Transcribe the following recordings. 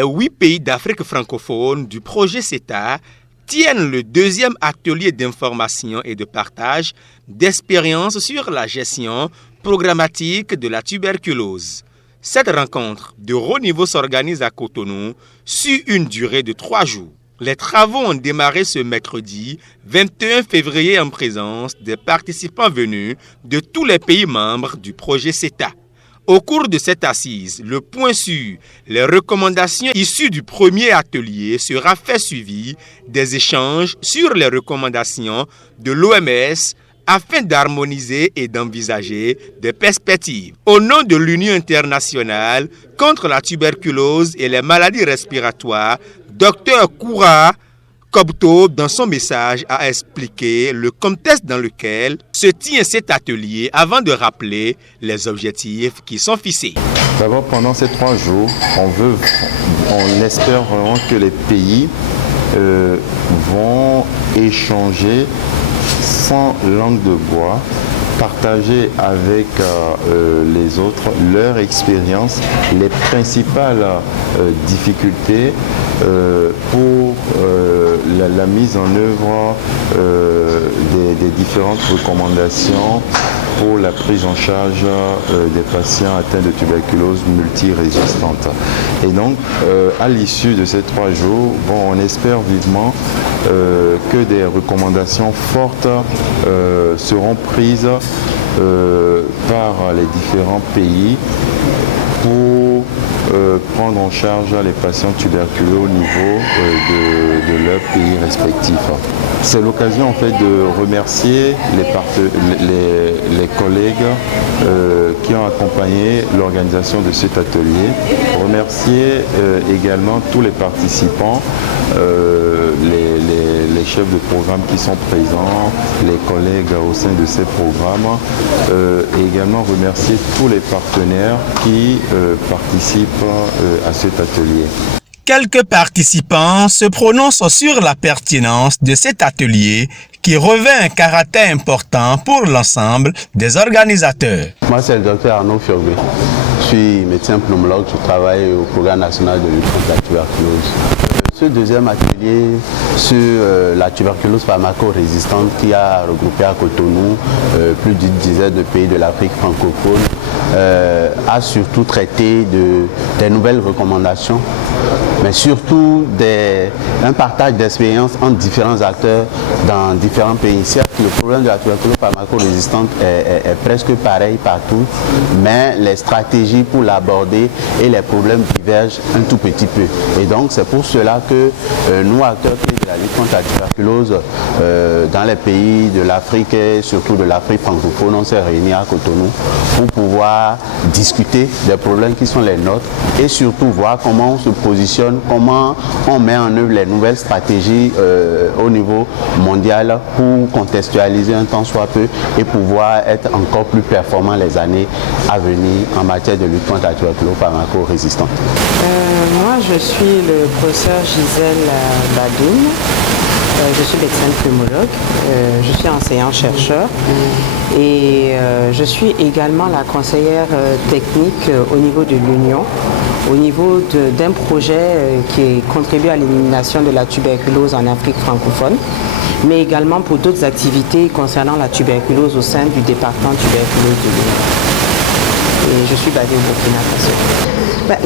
les 8 pays d'Afrique francophone du projet CETA tiennent le deuxième atelier d'information et de partage d'expériences sur la gestion programmatique de la tuberculose. Cette rencontre de haut niveau s'organise à Cotonou sur une durée de 3 jours. Les travaux ont démarré ce mercredi 21 février en présence des participants venus de tous les pays membres du projet CETA. Au cours de cette assise, le point sur les recommandations issues du premier atelier sera fait suivi des échanges sur les recommandations de l'OMS afin d'harmoniser et d'envisager des perspectives. Au nom de l'Union internationale contre la tuberculose et les maladies respiratoires, Dr Koura Kobto, dans son message, a expliqué le contexte dans lequel se tient cet atelier avant de rappeler les objectifs qui sont fixés. D'abord, pendant ces 3 jours, on espère vraiment que les pays vont échanger sans langue de bois, partager avec les autres leur expérience, les principales difficultés pour la mise en œuvre des différentes recommandations pour la prise en charge des patients atteints de tuberculose multirésistante. Et donc, à l'issue de ces 3 jours, on espère vivement que des recommandations fortes seront prises par les différents pays pour prendre en charge les patients tuberculeux au niveau de leurs pays respectifs. C'est l'occasion en fait de remercier les collègues qui ont accompagné l'organisation de cet atelier, remercier également tous les participants, les chefs de programme qui sont présents, les collègues au sein de ces programmes, et également remercier tous les partenaires qui participent à cet atelier. Quelques participants se prononcent sur la pertinence de cet atelier qui revêt un caractère important pour l'ensemble des organisateurs. Moi, c'est le docteur Arnaud Fiorbe. Je suis médecin pneumologue, je travaille au programme national de lutte contre la tuberculose. Ce deuxième atelier sur la tuberculose pharmaco-résistante qui a regroupé à Cotonou plus d'une dizaine de pays de l'Afrique francophone a surtout traité des nouvelles recommandations, mais surtout un partage d'expériences entre différents acteurs dans différents pays. Certes, le problème de la tuberculose pharmaco-résistante est presque pareil partout, mais les stratégies pour l'aborder et les problèmes divergent un tout petit peu. Et donc, c'est pour cela que nous, acteurs de la lutte contre la tuberculose dans les pays de l'Afrique et surtout de l'Afrique francophone, on s'est réunis à Cotonou pour pouvoir discuter des problèmes qui sont les nôtres et surtout voir comment on se positionne, comment on met en œuvre les nouvelles stratégies au niveau mondial pour contextualiser un tant soit peu et pouvoir être encore plus performant les années à venir en matière de lutte contre la tuberculose pharmaco-résistante. Moi, je suis le professeur Gisèle Badoum. Je suis médecin pneumologue, je suis enseignant-chercheur et je suis également la conseillère technique au niveau de l'Union, au niveau d'un projet qui contribue à l'élimination de la tuberculose en Afrique francophone, mais également pour d'autres activités concernant la tuberculose au sein du département tuberculose de l'Union. Et je suis basée au Burkina Faso.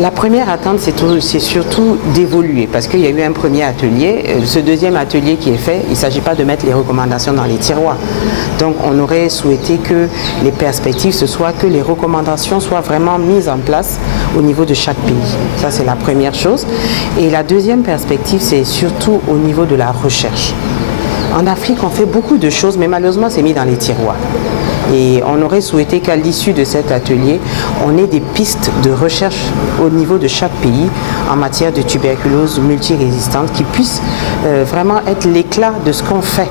La première attente, c'est surtout d'évoluer parce qu'il y a eu un premier atelier. Ce deuxième atelier qui est fait, il ne s'agit pas de mettre les recommandations dans les tiroirs. Donc on aurait souhaité que les perspectives, ce soit que les recommandations soient vraiment mises en place au niveau de chaque pays. Ça, c'est la première chose. Et la deuxième perspective, c'est surtout au niveau de la recherche. En Afrique, on fait beaucoup de choses, mais malheureusement, c'est mis dans les tiroirs. Et on aurait souhaité qu'à l'issue de cet atelier, on ait des pistes de recherche au niveau de chaque pays en matière de tuberculose multirésistante qui puissent vraiment être l'éclat de ce qu'on fait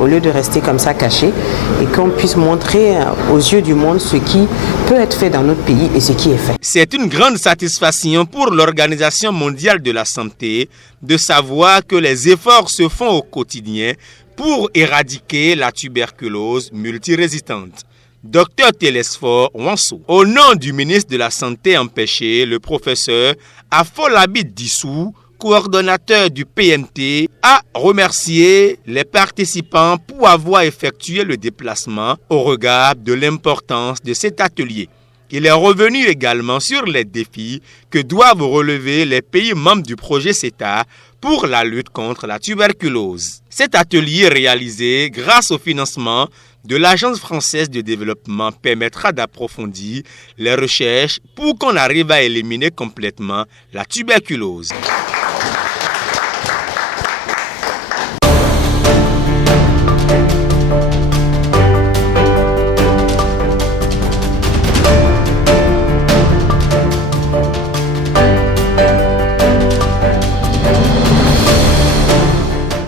au lieu de rester comme ça caché et qu'on puisse montrer aux yeux du monde ce qui peut être fait dans notre pays et ce qui est fait. C'est une grande satisfaction pour l'Organisation mondiale de la santé de savoir que les efforts se font au quotidien pour éradiquer la tuberculose multirésistante. Dr Télésphore Wanso. Au nom du ministre de la Santé empêché, le professeur Afolabi Dissou, coordonnateur du PNT, a remercié les participants pour avoir effectué le déplacement au regard de l'importance de cet atelier. Il est revenu également sur les défis que doivent relever les pays membres du projet CETA pour la lutte contre la tuberculose. Cet atelier réalisé grâce au financement de l'Agence française de développement permettra d'approfondir les recherches pour qu'on arrive à éliminer complètement la tuberculose.